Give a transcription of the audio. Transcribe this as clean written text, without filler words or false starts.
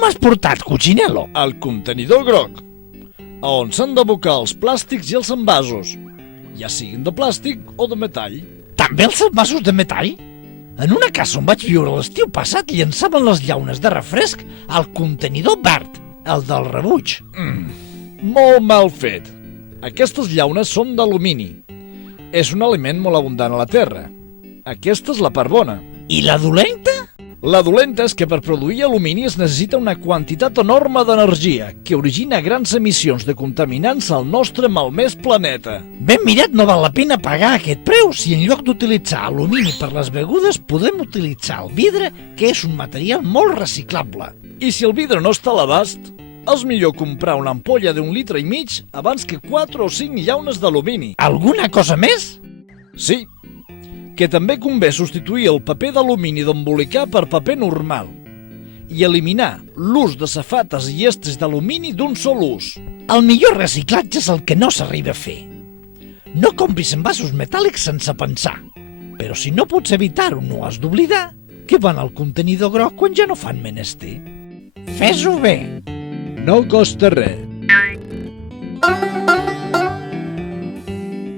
m'has portat, cochinelo? Al contenidor groc, a on s'han d'abocar els plàstics i els envasos, ja siguin de plàstic o de metall. També els envasos de metall? En una casa on vaig viure l'estiu passat llançaven les llaunes de refresc al contenidor verd, el del rebuig. Molt mal fet. Aquestes llaunes són d'alumini. És un aliment molt abundant a la terra. Aquesta és la part bona. I la dolenta? La dolenta és que per produir alumini es necessita una quantitat enorme d'energia que origina grans emissions de contaminants al nostre malmès planeta. Ben mirat, no val la pena pagar aquest preu si en lloc d'utilitzar alumini per les begudes podem utilitzar el vidre, que és un material molt reciclable. I si el vidre no està a l'abast, és millor comprar una ampolla d'1,5 litres abans que 4 o 5 llaunes d'alumini. Alguna cosa més? Sí, que també convé substituir el paper d'alumini d'embolicar per paper normal i eliminar l'ús de safates i estres d'alumini d'un sol ús. El millor reciclatge és el que no s'arriba a fer. No compris envasos metàl·lics sense pensar, però si no pots evitar-ho no has d'oblidar que van al contenidor groc quan ja no fan menester. Fes-ho bé! No costa res.